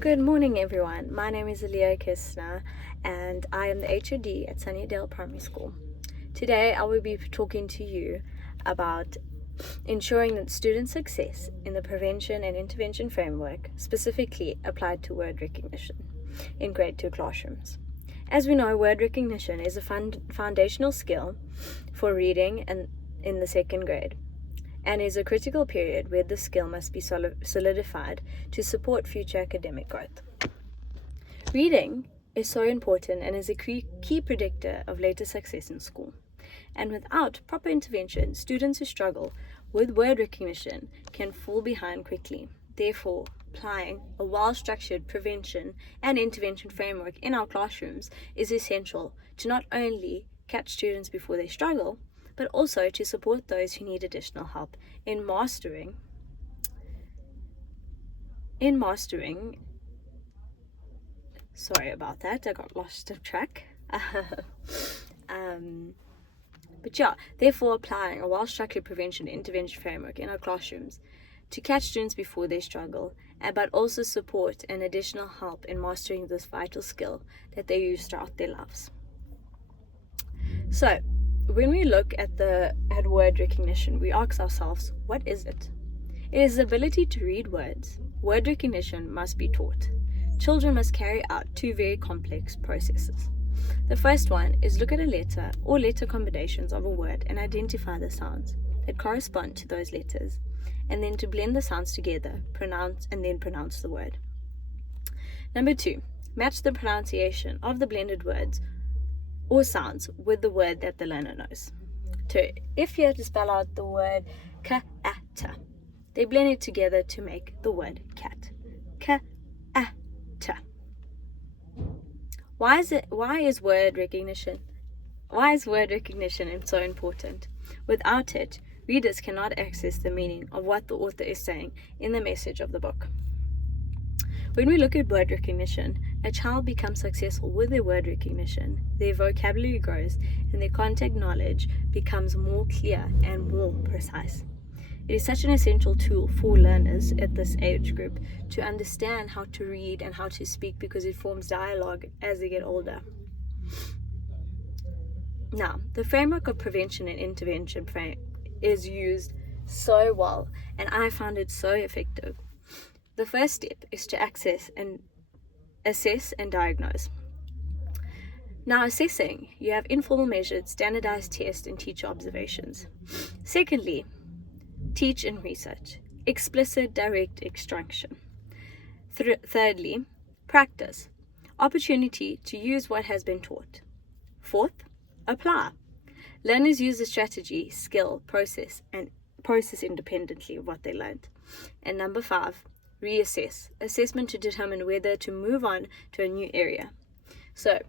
Good morning, everyone. My name is Aaliyah Kistna, and I am the HOD at Sunnydale Primary School. Today, I will be talking to you about ensuring that student success in the prevention and intervention framework, specifically applied to word recognition in grade 2 classrooms. As we know, word recognition is a foundational skill for reading and in the second grade, and is a critical period where the skill must be solidified to support future academic growth. Reading is so important and is a key predictor of later success in school. And without proper intervention, students who struggle with word recognition can fall behind quickly. Therefore, applying a well-structured prevention and intervention framework in our classrooms is essential to not only catch students before they struggle, but also to support those who need additional help in mastering sorry about that, I got lost of track. Therefore applying a well-structured prevention and intervention framework in our classrooms to catch students before they struggle, but also support and additional help in mastering this vital skill that they use throughout their lives. So, when we look at word recognition, we ask ourselves, what is it? It is the ability to read words. Word recognition must be taught. Children must carry out two very complex processes. The first one is look at a letter or letter combinations of a word and identify the sounds that correspond to those letters, and then to blend the sounds together, pronounce the word. Number 2, match the pronunciation of the blended words or sounds with the word that the learner knows. So if you have to spell out the word ka-a-ta, they blend it together to make the word cat. Ka-a-ta. Why is word recognition so important? Without it, readers cannot access the meaning of what the author is saying in the message of the book. When we look at word recognition, a child becomes successful with their word recognition, their vocabulary grows, and their content knowledge becomes more clear and more precise. It is such an essential tool for learners at this age group to understand how to read and how to speak, because it forms dialogue as they get older. Now, the framework of prevention and intervention is used so well, and I found it so effective. The first step is to assess and diagnose. Now, assessing, you have informal measures, standardized tests, and teacher observations. Secondly, teach and research, explicit direct instruction. Thirdly, practice, opportunity to use what has been taught. Fourth, apply. Learners use the strategy, skill, process independently of what they learned. And number 5, reassess, assessment to determine whether to move on to a new area. So,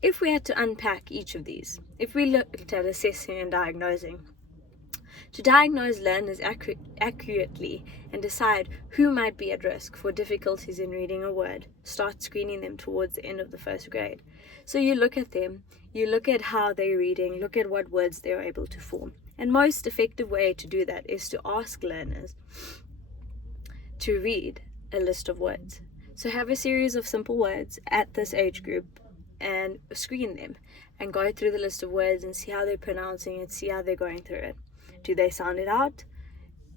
if we had to unpack each of these, if we looked at assessing and diagnosing, to diagnose learners accurately and decide who might be at risk for difficulties in reading a word, start screening them towards the end of the first grade. So you look at them, you look at how they're reading, look at what words they're able to form. And most effective way to do that is to ask learners to read a list of words. So have a series of simple words at this age group and screen them and go through the list of words and see how they're pronouncing it, see how they're going through it. Do they sound it out?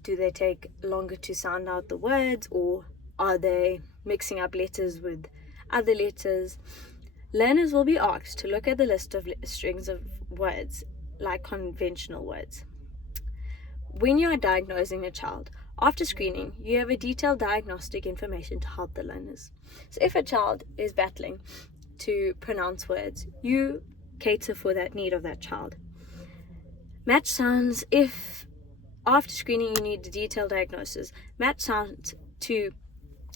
Do they take longer to sound out the words, or are they mixing up letters with other letters? Learners will be asked to look at the list of strings of words like conventional words. When you are diagnosing a child, after screening, you have a detailed diagnostic information to help the learners. So if a child is battling to pronounce words, you cater for that need of that child. Match sounds. If after screening you need a detailed diagnosis, match sounds to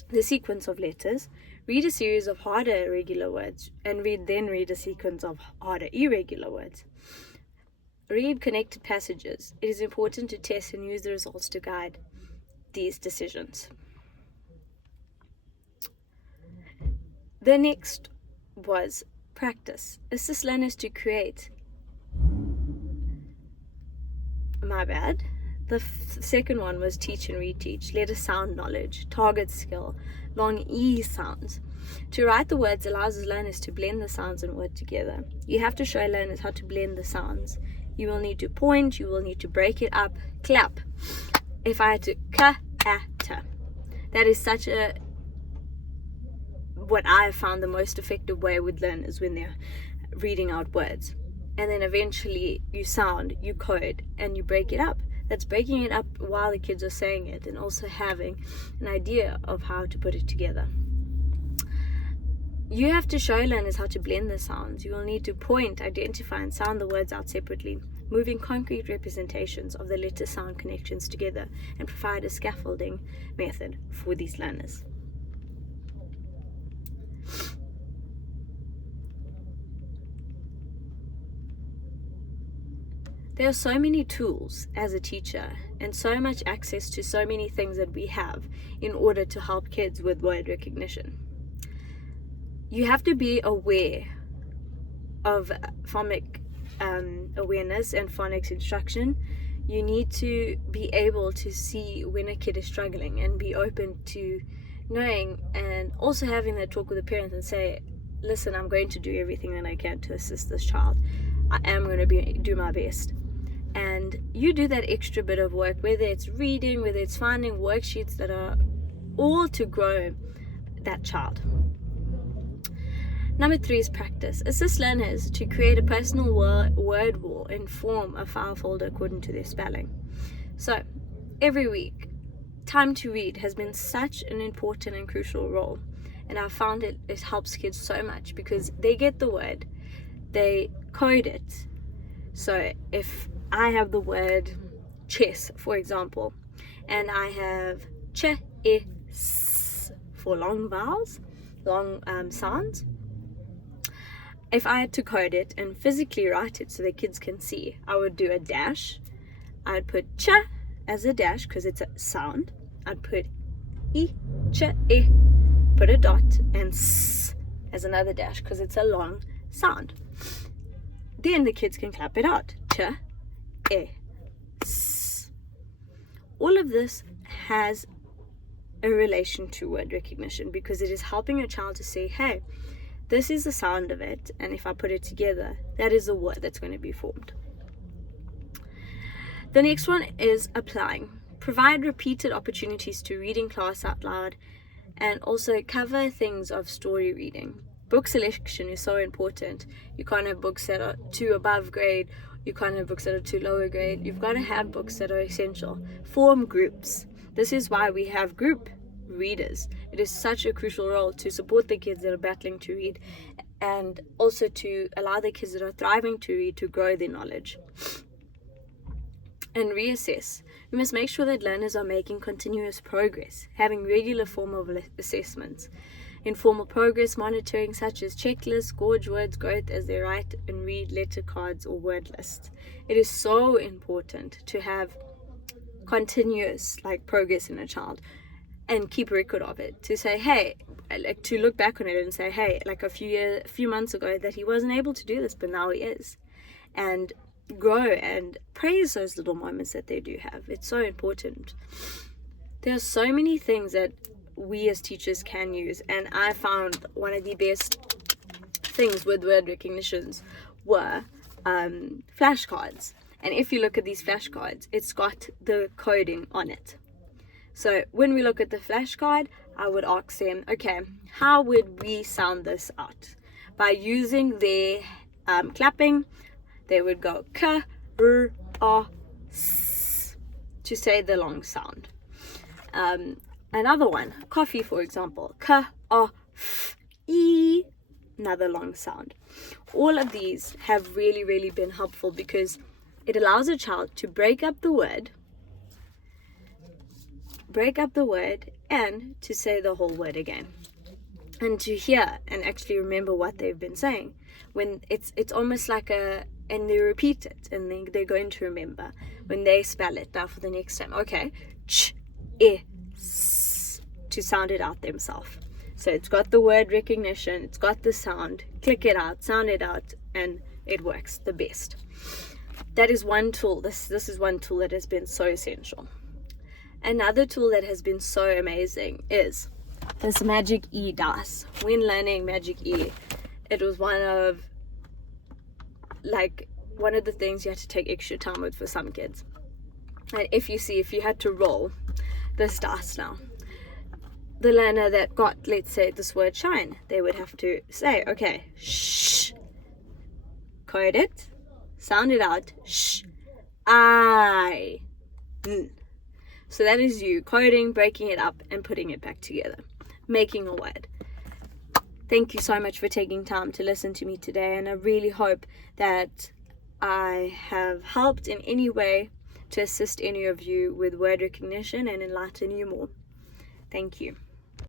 the sequence of letters, read a series of harder irregular words, and read a sequence of harder irregular words. Read connected passages. It is important to test and use the results to guide these decisions. The next was practice. Assist learners to create The second one was teach and reteach, letter sound knowledge, target skill, long E sounds. To write the words allows learners to blend the sounds and word together. You have to show learners how to blend the sounds. You will need to point, you will need to break it up, clap. If I had to ka-a-ta, that is such a, what I have found the most effective way with learners when they're reading out words. And then eventually you sound, you code, and you break it up. That's breaking it up while the kids are saying it, and also having an idea of how to put it together. You have to show learners how to blend the sounds. You will need to point, identify, and sound the words out separately, moving concrete representations of the letter sound connections together, and provide a scaffolding method for these learners. There are so many tools as a teacher and so much access to so many things that we have in order to help kids with word recognition. You have to be aware of phonic awareness and phonics instruction. You need to be able to see when a kid is struggling and be open to knowing, and also having that talk with the parents and say, listen, I'm going to do everything that I can to assist this child. I am going to do my best. And you do that extra bit of work, whether it's reading, whether it's finding worksheets that are all to grow that child. Number 3 is practice. Assist learners to create a personal word wall and form a file folder according to their spelling. So, every week, time to read has been such an important and crucial role. And I found it helps kids so much because they get the word, they code it. So, if I have the word chess, for example, and I have ch-e-s for long vowels, long sounds. If I had to code it and physically write it so the kids can see, I would do a dash. I'd put ch as a dash because it's a sound. I'd put e, ch, e, put a dot, and s as another dash because it's a long sound. Then the kids can clap it out. Ch, e, s. All of this has a relation to word recognition because it is helping a child to say, hey, this is the sound of it, and if I put it together, that is a word that's going to be formed. The next one is applying. Provide repeated opportunities to read in class out loud, and also cover things of story reading. Book selection is so important. You can't have books that are too above grade. You can't have books that are too lower grade. You've got to have books that are essential. Form groups. This is why we have group readers. It is such a crucial role to support the kids that are battling to read, and also to allow the kids that are thriving to read to grow their knowledge. And reassess. We must make sure that learners are making continuous progress, having regular formal assessments. Informal progress monitoring such as checklists, gauge words growth as they write and read letter cards or word lists. It is so important to have continuous progress in a child and keep a record of it, to say, hey, to look back on it and say, hey, a few months ago that he wasn't able to do this, but now he is. And grow and praise those little moments that they do have. It's so important. There are so many things that we as teachers can use, and I found one of the best things with word recognitions were flashcards. And if you look at these flashcards, it's got the coding on it. So when we look at the flashcard, I would ask them, okay, how would we sound this out? By using their clapping, they would go ka, r, a, s to say the long sound. Another one, coffee, for example, ka, a, f, e, another long sound. All of these have really, really been helpful because it allows a child to break up the word and to say the whole word again, and to hear and actually remember what they've been saying. When it's almost like and they repeat it, and then they're going to remember when they spell it now for the next time. Okay, ch, e, s, to sound it out themselves. So it's got the word recognition, it's got the sound, click it out, sound it out, and it works the best. that is one tool. This is one tool that has been so essential. Another tool that has been so amazing is this Magic E dice. When learning Magic E, it was one of the things you had to take extra time with for some kids. And if you had to roll this dice now, the learner that got, let's say, this word shine, they would have to say, okay, shh, code it, sound it out, shh, I. So that is you coding, breaking it up, and putting it back together, making a word. Thank you so much for taking time to listen to me today, and I really hope that I have helped in any way to assist any of you with word recognition and enlighten you more. Thank you.